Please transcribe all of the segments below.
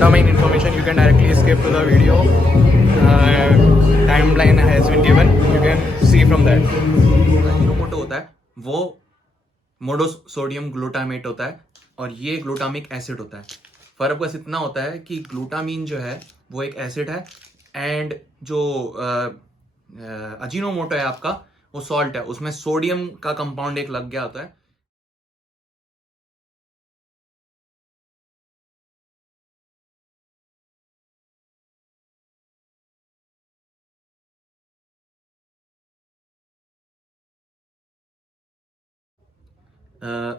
glutamine information, you can directly skip to the video. Timeline has been given. You can see from that. Ajinomoto होता है वो monosodium glutamate होता है और ये ग्लूटामिक एसिड होता है. फर्क बस इतना होता है कि ग्लूटामीन जो है वो एक एसिड है एंड जो अजीनोमोटो है आपका वो सॉल्ट है. उसमें सोडियम का कंपाउंड एक लग गया होता है.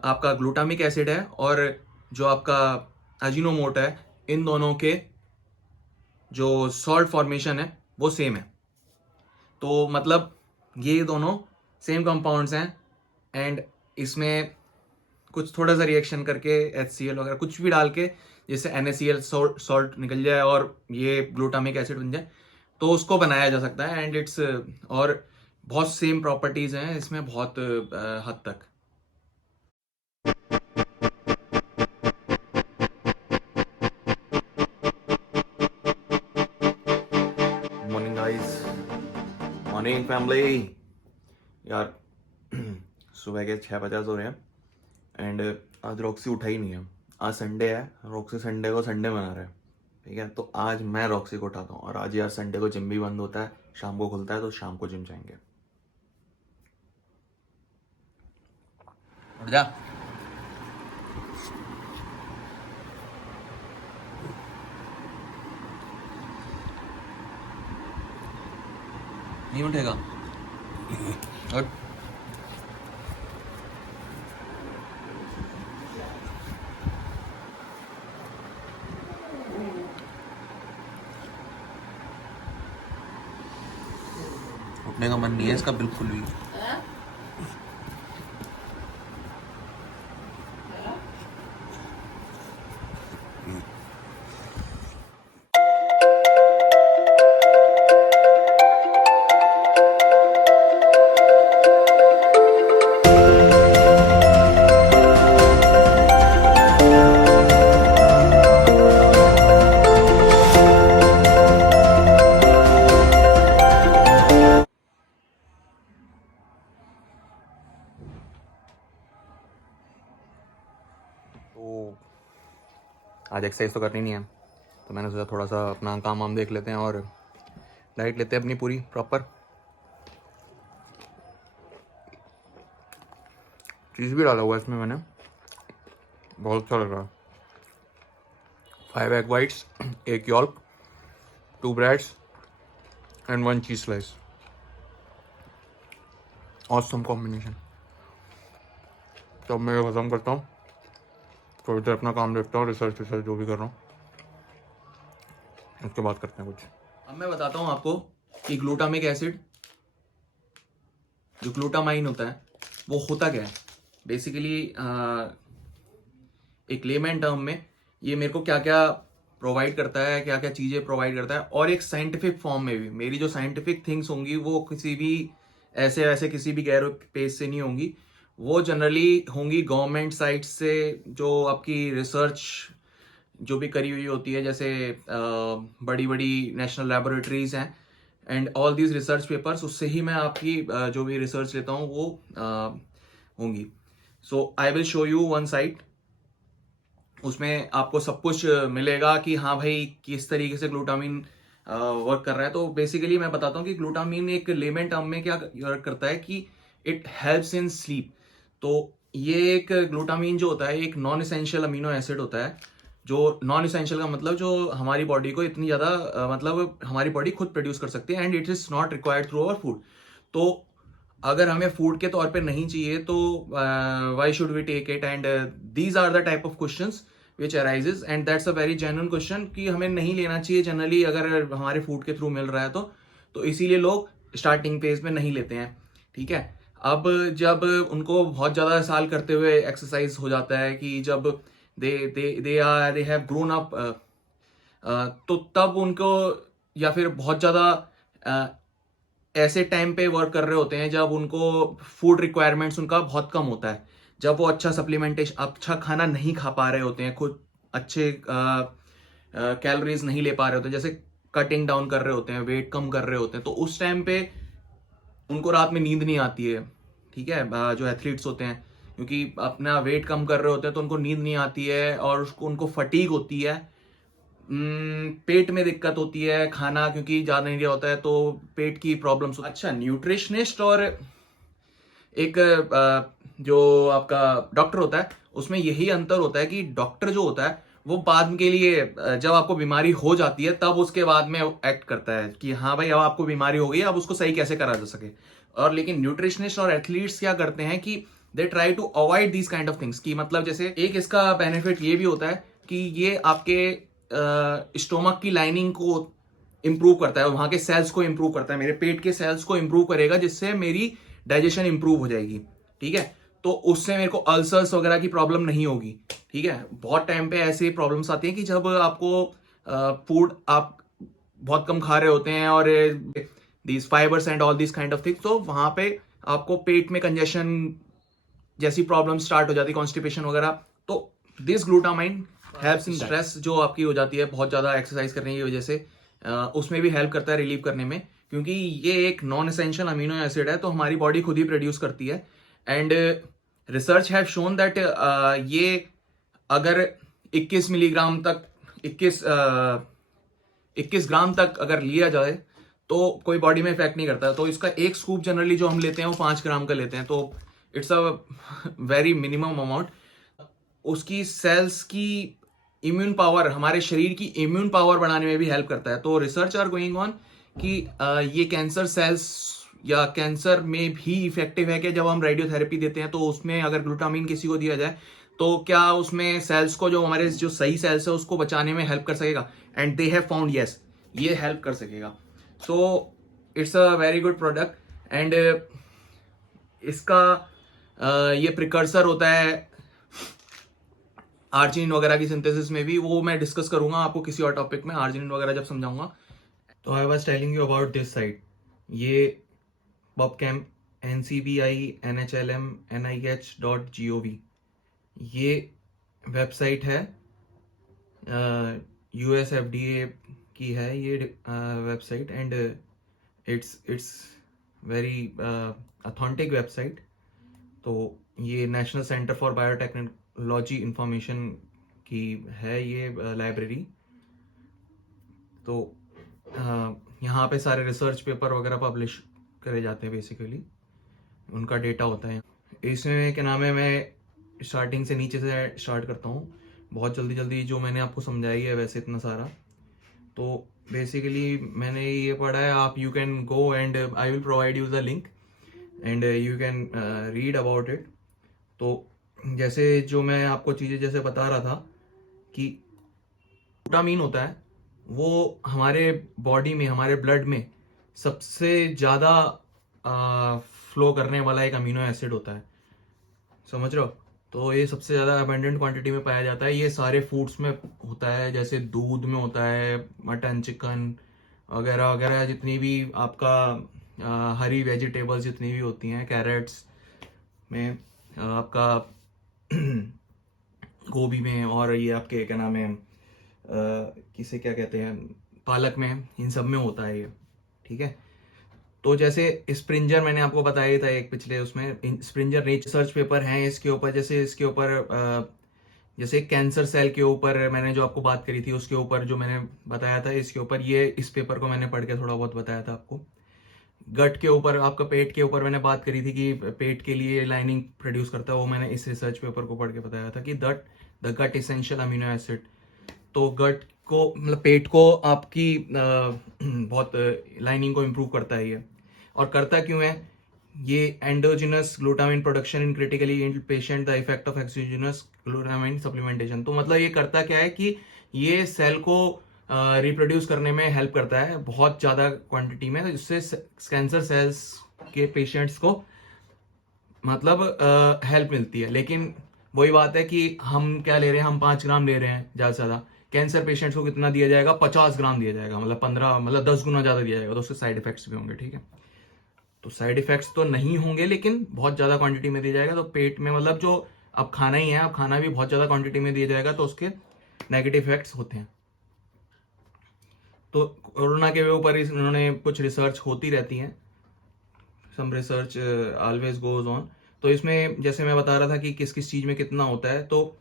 आपका ग्लूटामिक एसिड है और जो आपका अजीनोमोटो है, इन दोनों के जो सॉल्ट फॉर्मेशन है वो सेम है. तो मतलब ये दोनों सेम कंपाउंड्स हैं एंड इसमें कुछ थोड़ा सा रिएक्शन करके HCl वगैरह कुछ भी डाल के जैसे NaCl सॉल्ट निकल जाए और ये ग्लूटामिक एसिड बन जाए तो उसको बनाया जा सकता है. एंड इट्स और बहुत सेम प्रॉपर्टीज हैं इसमें बहुत हद तक. Morning guys, morning family. यार सुबह के 6:50 हो रहे हैं एंड आज रॉक्सी उठा ही नहीं है. आज संडे है, रॉक्सी संडे को संडे मना रहा है. ठीक है, तो आज मैं रॉक्सी को उठाता हूँ. और आज यार संडे को जिम भी बंद होता है, शाम को खुलता है, तो शाम को जिम जाएंगे. उठ जा. नहीं उठेगा. उठ. उठने का मन नहीं है इसका बिल्कुल भी. तो आज एक्सरसाइज तो करनी नहीं है, तो मैंने सोचा थोड़ा सा अपना काम वाम देख लेते हैं और डाइट लेते हैं अपनी पूरी प्रॉपर. चीज़ भी डाला हुआ है इसमें मैंने, बहुत अच्छा लग रहा है. 5 egg whites, 1 yolk, 2 breads and 1 cheese slice. Awesome combination. तो अब मैं ये खत्म करता हूँ, थोड़ी देर अपना काम देखता हूँ, रिसर्च जो भी कर रहा हूँ, उसके बाद करते हैं कुछ. अब मैं बताता हूँ आपको कि ग्लूटामिक एसिड जो ग्लूटामाइन होता है वो होता क्या है. बेसिकली एक लेमैन टर्म में ये मेरे को क्या क्या प्रोवाइड करता है, क्या क्या चीज़ें प्रोवाइड करता है, और एक साइंटिफिक फॉर्म में भी मेरी जो साइंटिफिक थिंग्स होंगी वो किसी भी ऐसे किसी भी गैर पेज से नहीं होंगी. वो जनरली होंगी गवर्नमेंट साइट से, जो आपकी रिसर्च जो भी करी हुई होती है, जैसे बड़ी बड़ी नेशनल लैबोरेटरीज हैं and all these research papers, उससे ही मैं आपकी जो भी रिसर्च लेता हूँ वो होंगी. So I will show you one site, उसमें आपको सब कुछ मिलेगा कि हाँ भाई किस तरीके से ग्लूटामिन वर्क कर रहा है. तो बेसिकली मैं बताता हूँ कि ग्लूटामिन एक लेमन टर्म में क्या वर्क करता है कि इट हेल्प्स इन स्लीप. तो ये एक ग्लूटामिन जो होता है एक नॉन इसेंशियल अमीनो एसिड होता है. जो नॉन इसेंशियल का मतलब जो हमारी बॉडी को इतनी ज़्यादा मतलब हमारी बॉडी खुद प्रोड्यूस कर सकती है and it is not required through our food. तो अगर हमें फूड के तौर पे नहीं चाहिए तो why should we take it. And these are the type of questions which arises and that's a very genuine question कि हमें नहीं लेना चाहिए जनरली अगर हमारे फूड के थ्रू मिल रहा है तो इसीलिए लोग स्टार्टिंग फेज में नहीं लेते हैं. ठीक है, अब जब उनको बहुत ज़्यादा साल करते हुए एक्सरसाइज हो जाता है कि जब दे हैव ग्रोन अप, तो तब उनको या फिर बहुत ज़्यादा ऐसे टाइम पे वर्क कर रहे होते हैं जब उनको फूड रिक्वायरमेंट्स उनका बहुत कम होता है, जब वो अच्छा सप्लीमेंटेशन अच्छा खाना नहीं खा पा रहे होते हैं, खुद अच्छे कैलोरीज नहीं ले पा रहे होते, जैसे कटिंग डाउन कर रहे होते हैं, वेट कम कर रहे होते हैं, तो उस टाइम पे उनको रात में नींद नहीं आती है, ठीक है, जो एथलीट्स होते हैं, क्योंकि अपना वेट कम कर रहे होते हैं तो उनको नींद नहीं आती है और उनको फटीग होती है, पेट में दिक्कत होती है, खाना क्योंकि ज़्यादा नहीं लिया होता है तो पेट की प्रॉब्लम्स। अच्छा, न्यूट्रिशनिस्ट और एक जो आपका डॉक्टर होता है उसमें यही अंतर होता है कि डॉक्टर जो होता है वो बाद के लिए जब आपको बीमारी हो जाती है तब उसके बाद में एक्ट करता है कि हाँ भाई अब आपको बीमारी हो गई, अब उसको सही कैसे करा जा सके। और लेकिन न्यूट्रिशनिस्ट और एथलीट्स क्या करते हैं कि they try to avoid these kind of things, कि मतलब जैसे एक इसका बेनिफिट ये भी होता है कि ये आपके स्टोमक की लाइनिंग को इंप्रूव करता है, वहां के सेल्स को इंप्रूव करता है, मेरे पेट के सेल्स को इंप्रूव करेगा, जिससे मेरी डाइजेशन इंप्रूव हो जाएगी, ठीक है। तो उससे मेरे को अल्सर्स वगैरह की प्रॉब्लम नहीं होगी, ठीक है। बहुत टाइम पे ऐसे प्रॉब्लम्स आती हैं कि जब आपको फूड आप बहुत कम खा रहे होते हैं और these fibres and all this kind of things, तो वहां पे आपको पेट में कंजेशन जैसी प्रॉब्लम स्टार्ट हो जाती है, कॉन्स्टिपेशन वगैरह। तो this glutamine helps in stress जो आपकी हो जाती है बहुत ज्यादा एक्सरसाइज करने की वजह से, उसमें भी हेल्प करता है रिलीव करने में, क्योंकि ये एक नॉन एसेंशियल अमीनो एसिड है तो हमारी बॉडी खुद ही प्रोड्यूस करती है। And research have shown that ये अगर 21 मिलीग्राम तक 21 ग्राम तक अगर लिया जाए तो कोई बॉडी में इफेक्ट नहीं करता। तो इसका एक स्कूप जनरली जो हम लेते हैं वो 5 ग्राम का लेते हैं, तो it's a very minimum amount. उसकी सेल्स की इम्यून पावर, हमारे शरीर की इम्यून पावर बढ़ाने में भी हेल्प करता है। तो रिसर्च आर गोइंग ऑन कि ये कैंसर सेल्स या कैंसर में भी इफेक्टिव है कि जब हम रेडियोथेरेपी देते हैं तो उसमें अगर ग्लूटामिन किसी को दिया जाए तो क्या उसमें सेल्स को, जो हमारे जो सही सेल्स है उसको बचाने में हेल्प कर सकेगा। And they have found yes, ये हेल्प कर सकेगा। So it's a very good product. And इसका ये प्रिकर्सर होता है आर्जिनिन वगैरह की सिंथेसिस में भी, वो मैं डिस्कस करूंगा आपको किसी और टॉपिक में, आर्जिनिन वगैरह जब समझाऊंगा। तो I was telling you about this site, ये PubChem ncbi.nhlm.nih.gov, ये वेबसाइट है, US FDA की है ये website. And it's very authentic website. तो ये national centre for biotechnology information की है ये लाइब्रेरी। तो यहाँ पे सारे रिसर्च पेपर वगैरह पब्लिश करे जाते हैं, बेसिकली उनका डेटा होता है इसमें। क्या नाम है, मैं स्टार्टिंग से नीचे से स्टार्ट करता हूँ, बहुत जल्दी जल्दी जो मैंने आपको समझाई है वैसे इतना सारा। तो बेसिकली मैंने ये पढ़ा है, आप you can go and I will provide you the link and you can read about it. तो जैसे जो मैं आपको चीज़ें जैसे बता रहा था कि ग्लूटामीन होता है वो हमारे बॉडी में, हमारे ब्लड में सबसे ज़्यादा फ्लो करने वाला एक अमीनो एसिड होता है, समझ रहे हो। तो ये सबसे ज़्यादा अबेंडेंट क्वांटिटी में पाया जाता है, ये सारे फूड्स में होता है, जैसे दूध में होता है, मटन, चिकन वगैरह वगैरह, जितनी भी आपका हरी वेजिटेबल्स जितनी भी होती हैं, कैरेट्स में, आपका गोभी में, और ये आपके क्या नाम है किसे क्या कहते हैं, पालक में, इन सब में होता है ये, ठीक है। तो जैसे स्प्रिंजर मैंने आपको बताया था एक पिछले उसमें, स्प्रिंजर रिसर्च पेपर हैं इसके ऊपर, जैसे इसके ऊपर जैसे कैंसर सेल के ऊपर मैंने जो आपको बात करी थी उसके ऊपर जो मैंने बताया था, इसके ऊपर ये इस पेपर को मैंने पढ़ के थोड़ा बहुत बताया था आपको। गट के ऊपर, आपका पेट के ऊपर मैंने बात करी थी कि पेट के लिए लाइनिंग प्रोड्यूस करता है, वो मैंने इस रिसर्च पेपर को पढ़ के बताया था कि the gut essential amino acid. तो गट को, मतलब पेट को आपकी बहुत लाइनिंग को इम्प्रूव करता है ये। और करता क्यों है ये, endogenous glutamine production in critically ill patient, the effect of exogenous glutamine supplementation. तो मतलब ये करता क्या है कि ये सेल को रिप्रोड्यूस करने में हेल्प करता है बहुत ज़्यादा क्वांटिटी में, जिससे कैंसर सेल्स के पेशेंट्स को मतलब हेल्प मिलती है। लेकिन वही बात है कि हम क्या ले रहे हैं, हम 5 ग्राम ले रहे हैं ज़्यादा से ज़्यादा, कैंसर पेशेंट्स को कितना दिया जाएगा, 50 ग्राम दिया जाएगा, मतलब 15, मतलब 10 गुना ज़्यादा दिया जाएगा। तो उससे साइड इफेक्ट्स भी होंगे, ठीक है। तो साइड इफेक्ट्स तो नहीं होंगे, लेकिन बहुत ज़्यादा क्वांटिटी में दिया जाएगा। तो पेट में, मतलब जो अब खाना ही है, अब खाना भी बहुत ज़्यादा क्वांटिटी में दिया जाएगा तो उसके नेगेटिव इफेक्ट्स होते हैं। तो कोरोना के ऊपर इन्होंने कुछ रिसर्च होती रहती हैं, some research always goes on. तो इसमें जैसे मैं बता रहा था कि किस किस चीज़ में कितना होता है, तो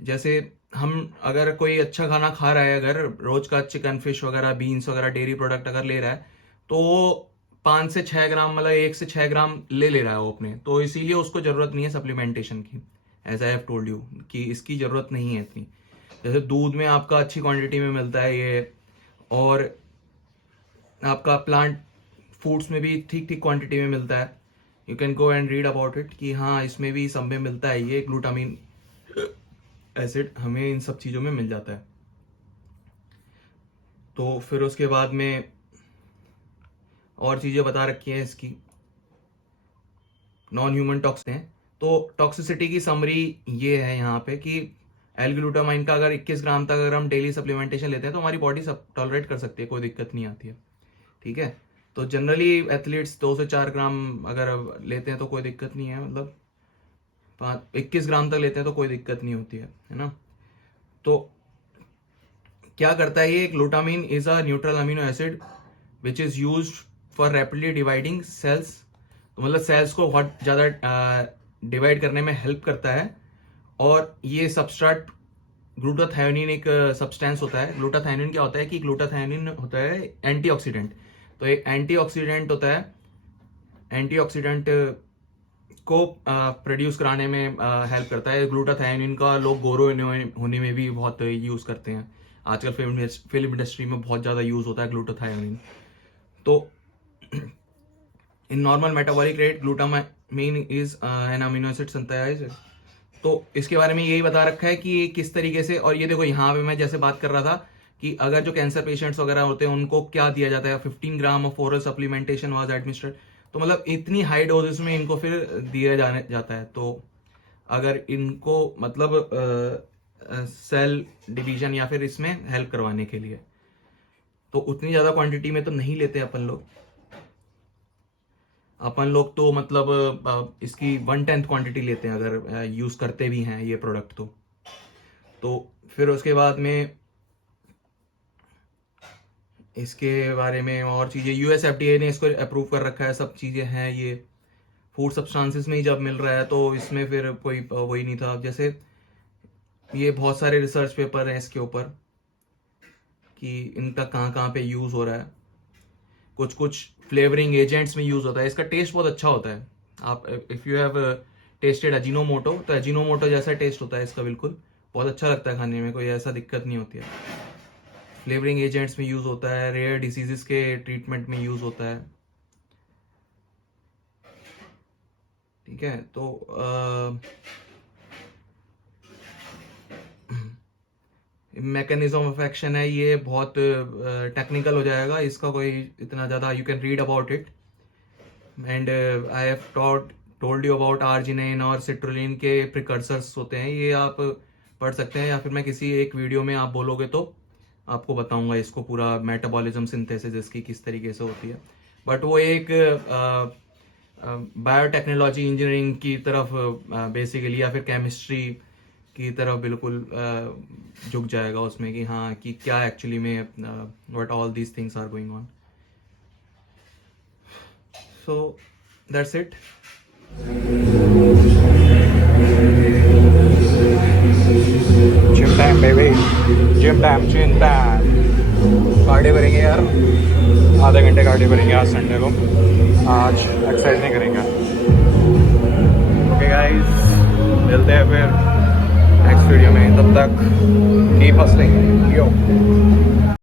जैसे हम अगर कोई अच्छा खाना खा रहा है, अगर रोज का चिकन फिश वगैरह बीन्स वगैरह डेयरी प्रोडक्ट अगर ले रहा है, तो वो 5 से 6 ग्राम, मतलब 1 से 6 ग्राम ले रहा है वो अपने, तो इसीलिए उसको जरूरत नहीं है सप्लीमेंटेशन की, as I have told you कि इसकी जरूरत नहीं है इतनी। जैसे दूध में आपका अच्छी क्वांटिटी में मिलता है ये, और आपका प्लांट फूड्स में भी ठीक ठीक क्वांटिटी में मिलता है। You can go and read about it कि हाँ इसमें भी सब में मिलता है, ये ग्लूटामिन एसिड हमें इन सब चीज़ों में मिल जाता है। तो फिर उसके बाद में और चीज़ें बता रखी हैं इसकी, नॉन ह्यूमन टॉक्सिन है। तो टॉक्सिसिटी की समरी ये है यहाँ पे कि एल-ग्लूटामाइन का अगर 21 ग्राम तक अगर हम डेली सप्लीमेंटेशन लेते हैं तो हमारी बॉडी सब टॉलरेट कर सकती है, कोई दिक्कत नहीं आती है, ठीक है। तो जनरली एथलीट्स 2 से 4 ग्राम अगर लेते हैं तो कोई दिक्कत नहीं है, मतलब 21 ग्राम तक लेते हैं तो कोई दिक्कत नहीं होती है ना। तो क्या करता है ये, glutamine is a neutral amino acid which is used for rapidly dividing cells. तो मतलब सेल्स को बहुत ज़्यादा डिवाइड करने में हेल्प करता है। और ये सबस्ट्रेट ग्लूटाथायोनिन एक सब्सटेंस होता है। ग्लूटाथायोनिन क्या होता है कि ग्लूटाथायोनिन होता है एंटीऑक्सीडेंट। तो एक एंटीऑक्सीडेंट होता है, एंटीऑक्सीडेंट को प्रोड्यूस कराने में हेल्प करता है। ग्लूटाथायोनिन का लोग गोरो होने में भी बहुत यूज करते हैं, आजकल फिल्म इंडस्ट्री में बहुत ज़्यादा यूज होता है ग्लूटाथायोनिन। तो in normal metabolic rate glutamine is an amino acid synthesised. तो इसके बारे में यही बता रखा है कि किस तरीके से। और ये देखो यहाँ पे मैं जैसे बात कर रहा था कि अगर जो कैंसर पेशेंट्स वगैरह होते हैं उनको क्या दिया जाता है, 15 gram of oral supplementation was administered. तो मतलब इतनी हाई डोजेस में इनको फिर दिया जाता है। तो अगर इनको मतलब सेल डिवीजन या फिर इसमें हेल्प करवाने के लिए, तो उतनी ज़्यादा क्वांटिटी में तो नहीं लेते अपन लोग तो मतलब इसकी 1/10 क्वांटिटी लेते हैं अगर यूज़ करते भी हैं ये प्रोडक्ट। तो फिर उसके बाद में इसके बारे में और चीज़ें, यूएस एफडीए ने इसको अप्रूव कर रखा है, सब चीज़ें हैं। ये फूड सब्सटेंसेस में ही जब मिल रहा है तो इसमें फिर कोई वही नहीं था। जैसे ये बहुत सारे रिसर्च पेपर हैं इसके ऊपर कि इनका कहाँ कहाँ पे यूज़ हो रहा है। कुछ फ्लेवरिंग एजेंट्स में यूज़ होता है। इसका टेस्ट बहुत अच्छा होता है। आप if you have tested Ajinomoto, तो अजीनोमोटो जैसा टेस्ट होता है इसका, बिल्कुल बहुत अच्छा लगता है खाने में, कोई ऐसा दिक्कत नहीं होती है। फ्लेवरिंग एजेंट्स में यूज़ होता है, रेयर डिसीजेस के ट्रीटमेंट में यूज़ होता है, ठीक है। तो मैकेनिज्म ऑफ एक्शन है, ये बहुत टेक्निकल हो जाएगा, इसका कोई इतना ज़्यादा, you can read about it. And I have told you about arginine और सिट्रुलिन के प्रिकर्सर्स होते हैं, ये आप पढ़ सकते हैं, या फिर मैं किसी एक वीडियो में आप बोलोगे तो आपको बताऊंगा इसको पूरा मेटाबॉलिज्म सिंथेसिस इसकी किस तरीके से होती है। बट वो एक बायोटेक्नोलॉजी इंजीनियरिंग की तरफ बेसिकली, या फिर केमिस्ट्री की तरफ बिल्कुल झुक जाएगा उसमें कि हाँ कि क्या एक्चुअली में what all these things are going on. So that's it. Gym time baby, gym time cardio करेंगे यार, आधे घंटे कार्डियो करेंगे आज संडे को। आज एक्सरसाइज नहीं करेंगे। ओके गाइस, मिलते हैं फिर नेक्स्ट वीडियो में, तब तक कीप हसलिंग यो।